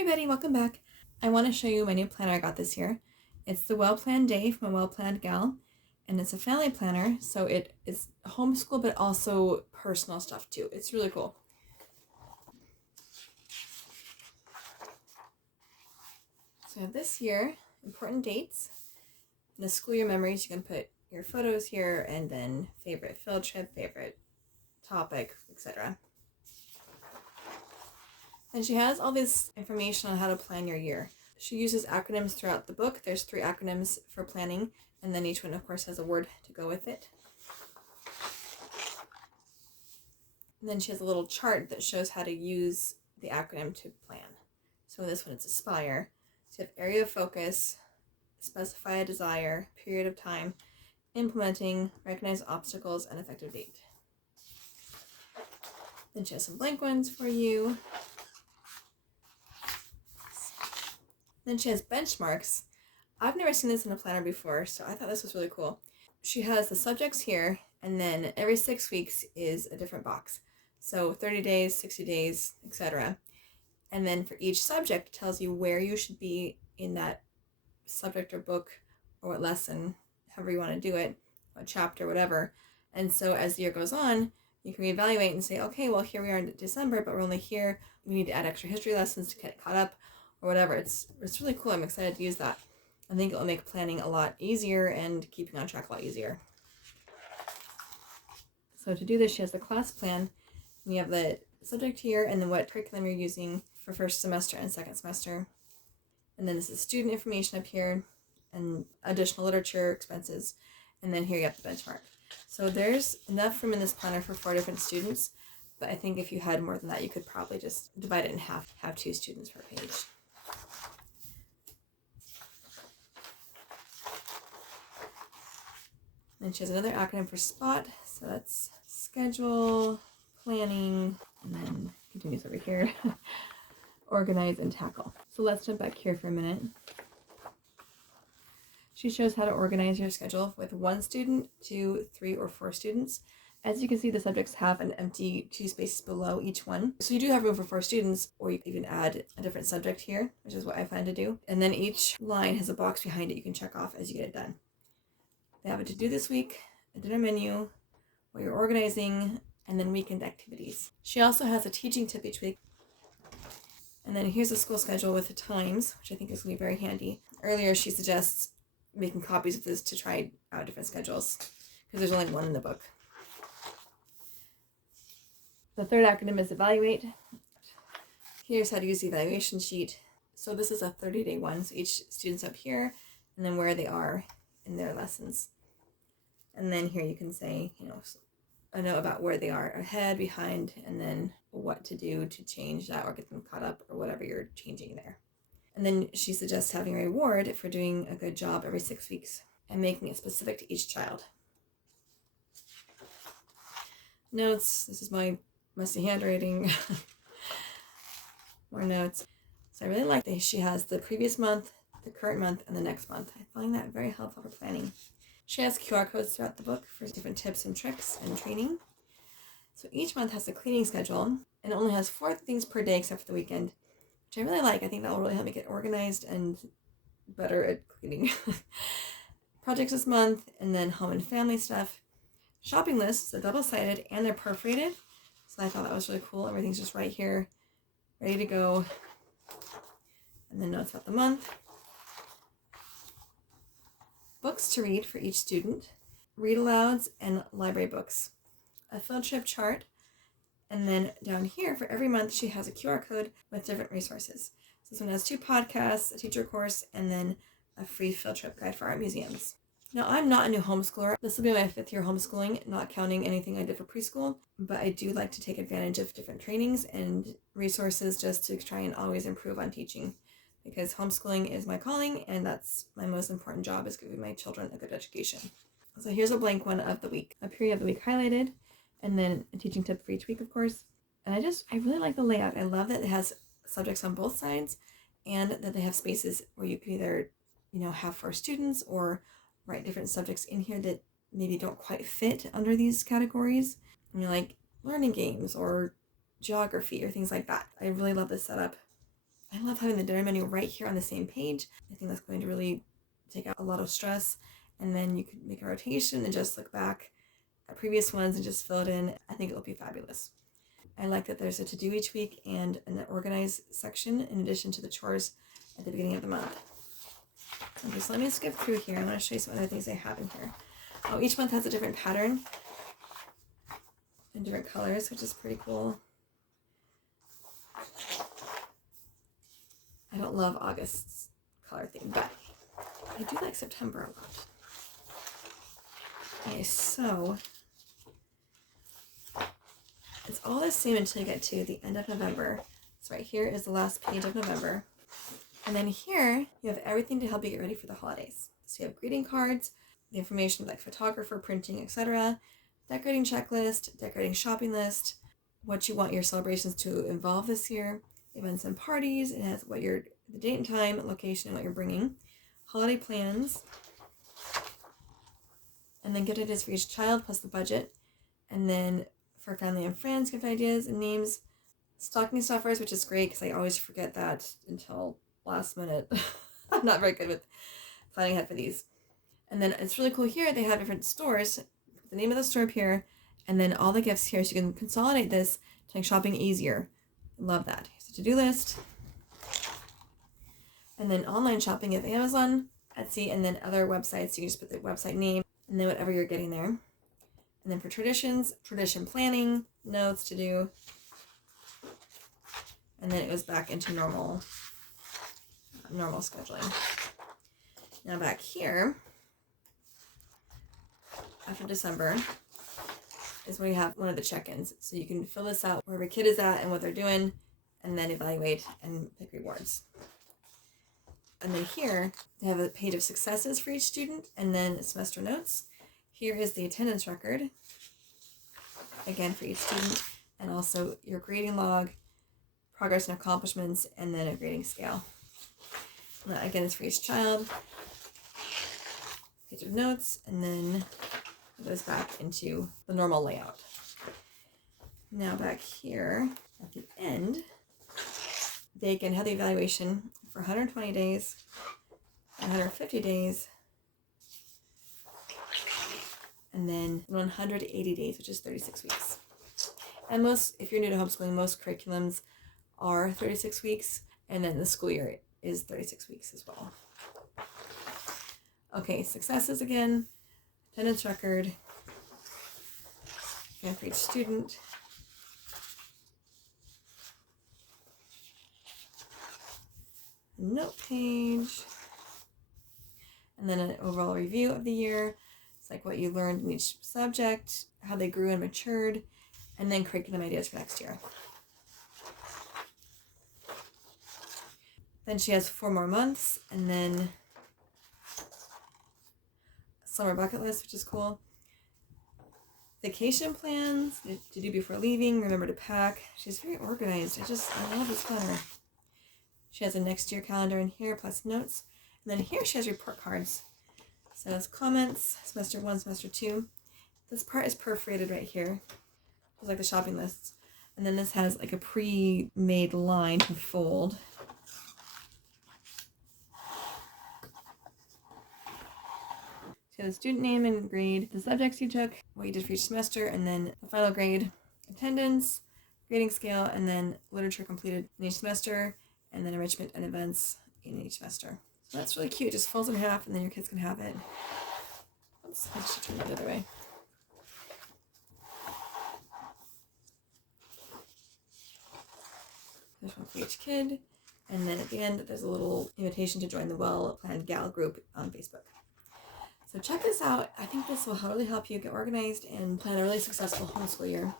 Hi everybody, welcome back. I want to show you my new planner I got this year. It's the Well Planned Day from a Well Planned Gal, and it's a family planner, so it is homeschool but also personal stuff too. It's really cool. So this year, important dates. In the school year memories, you can put your photos here and then favorite field trip, favorite topic, etc. And she has all this information on how to plan your year. She uses acronyms throughout the book. There's 3 acronyms for planning, and then each one, of course, has a word to go with it. And then she has a little chart that shows how to use the acronym to plan. So this one, it's aspire. So you have area of focus, specify a desire, period of time, implementing, recognize obstacles, and effective date. Then she has some blank ones for you. Then she has benchmarks. I've never seen this in a planner before, so I thought this was really cool. She has the subjects here, and then every 6 weeks is a different box. So 30 days, 60 days, etc. And then for each subject, it tells you where you should be in that subject or book or what lesson, however you want to do it, what chapter, whatever. And so as the year goes on, you can reevaluate and say, okay, well, here we are in December, but we're only here. We need to add extra history lessons to get caught up or whatever. It's really cool. I'm excited to use that. I think it will make planning a lot easier and keeping on track a lot easier. So to do this, she has the class plan. And you have the subject here and then what curriculum you're using for first semester and second semester. And then this is student information up here and additional literature expenses. And then here you have the benchmark. So there's enough room in this planner for 4 different students. But I think if you had more than that, you could probably just divide it in half, have 2 students per page. And she has another acronym for SPOT, so that's schedule, planning, and then continues over here, organize and tackle. So let's jump back here for a minute. She shows how to organize your schedule with 1 student, 2, 3, or 4 students. As you can see, the subjects have an empty 2 spaces below each one. So you do have room for 4 students, or you can even add a different subject here, which is what I find to do. And then each line has a box behind it you can check off as you get it done. They have a to-do this week, a dinner menu, what you're organizing, and then weekend activities. She also has a teaching tip each week. And then here's a school schedule with the times, which I think is going to be very handy. Earlier, she suggests making copies of this to try out different schedules, because there's only 1 in the book. The 3rd acronym is evaluate. Here's how to use the evaluation sheet. So this is a 30-day one, so each student's up here, and then where they are in their lessons. And then here you can say, a note about where they are ahead, behind, and then what to do to change that or get them caught up or whatever you're changing there. And then she suggests having a reward for doing a good job every 6 weeks and making it specific to each child. Notes, this is my messy handwriting. More notes. So I really like that she has the previous month, the current month, and the next month. I find that very helpful for planning. She has QR codes throughout the book for different tips and tricks and training. So each month has a cleaning schedule, and it only has 4 things per day except for the weekend, which I really like. I think that will really help me get organized and better at cleaning. Projects this month, and then home and family stuff. Shopping lists are double-sided, and they're perforated, so I thought that was really cool. Everything's just right here, ready to go. And then notes about the month. Books to read for each student, read-alouds, and library books. A field trip chart, and then down here for every month she has a QR code with different resources. So this one has 2 podcasts, a teacher course, and then a free field trip guide for art museums. Now I'm not a new homeschooler. This will be my 5th year homeschooling, not counting anything I did for preschool, but I do like to take advantage of different trainings and resources just to try and always improve on teaching. Because homeschooling is my calling, and that's my most important job, is giving my children a good education. So here's a blank one of the week. Up here you have the week highlighted, and then a teaching tip for each week, of course. And I really like the layout. I love that it has subjects on both sides, and that they have spaces where you can either, have 4 students or write different subjects in here that maybe don't quite fit under these categories. Like learning games or geography or things like that. I really love this setup. I love having the dinner menu right here on the same page. I think that's going to really take out a lot of stress. And then you could make a rotation and just look back at previous ones and just fill it in. I think it'll be fabulous. I like that there's a to-do each week and an organize section in addition to the chores at the beginning of the month. Okay, so let me skip through here. I want to show you some other things I have in here. Oh, each month has a different pattern and different colors, which is pretty cool. I don't love August's color theme, but I do like September a lot. Okay, so it's all the same until you get to the end of November. So right here is the last page of November. And then here you have everything to help you get ready for the holidays. So you have greeting cards, the information like photographer, printing, etc., decorating checklist, decorating shopping list, what you want your celebrations to involve this year, events and parties. It has what the date and time, location, and what you're bringing, holiday plans, and then gift ideas for each child plus the budget, and then for family and friends, gift ideas and names, stocking stuffers, which is great because I always forget that until last minute. I'm not very good with planning ahead for these. And then it's really cool here, they have different stores, the name of the store up here, and then all the gifts here, so you can consolidate this to make shopping easier. Love that. Here's a to-do list. And then online shopping of Amazon, Etsy, and then other websites. You can just put the website name and then whatever you're getting there. And then for traditions, tradition planning, notes to do. And then it goes back into normal scheduling. Now back here, after December, is where you have one of the check-ins. So you can fill this out where every kid is at and what they're doing, and then evaluate and pick rewards. And then here, they have a page of successes for each student, and then semester notes. Here is the attendance record, again for each student, and also your grading log, progress and accomplishments, and then a grading scale. And that again is for each child. Page of notes, and then it goes back into the normal layout. Now back here at the end, they can have the evaluation for 120 days, 150 days, and then 180 days, which is 36 weeks. And if you're new to homeschooling, most curriculums are 36 weeks, and then the school year is 36 weeks as well. Okay, successes again, attendance record, and for each student. Note page, and then an overall review of the year. It's like what you learned in each subject, how they grew and matured, and then curriculum ideas for next year. Then she has 4 more months, and then summer bucket list, which is cool. Vacation plans to do before leaving, remember to pack. She's very organized. I love this planner. She has a next year calendar in here, plus notes. And then here she has report cards. So it's comments, semester 1, semester 2. This part is perforated right here. It's like the shopping lists. And then this has like a pre-made line to fold. So the student name and grade, the subjects you took, what you did for each semester, and then the final grade, attendance, grading scale, and then literature completed in each semester, and then enrichment and events in each semester. So that's really cute. It just folds in half, and then your kids can have it. Oops, I should turn it the other way. There's one for each kid, and then at the end, there's a little invitation to join the well-planned gal group on Facebook. So check this out. I think this will really help you get organized and plan a really successful homeschool year.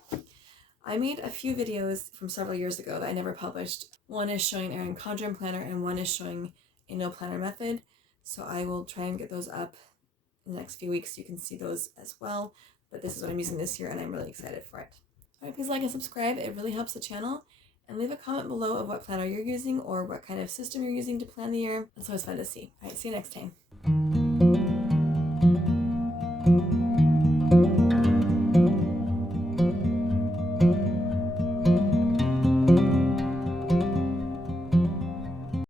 I made a few videos from several years ago that I never published. One is showing Erin Conjuring Planner, and one is showing a no planner method. So I will try and get those up in the next few weeks. You can see those as well. But this is what I'm using this year, and I'm really excited for it. All right, please like and subscribe. It really helps the channel. And leave a comment below of what planner you're using or what kind of system you're using to plan the year. It's always fun to see. All right, see you next time.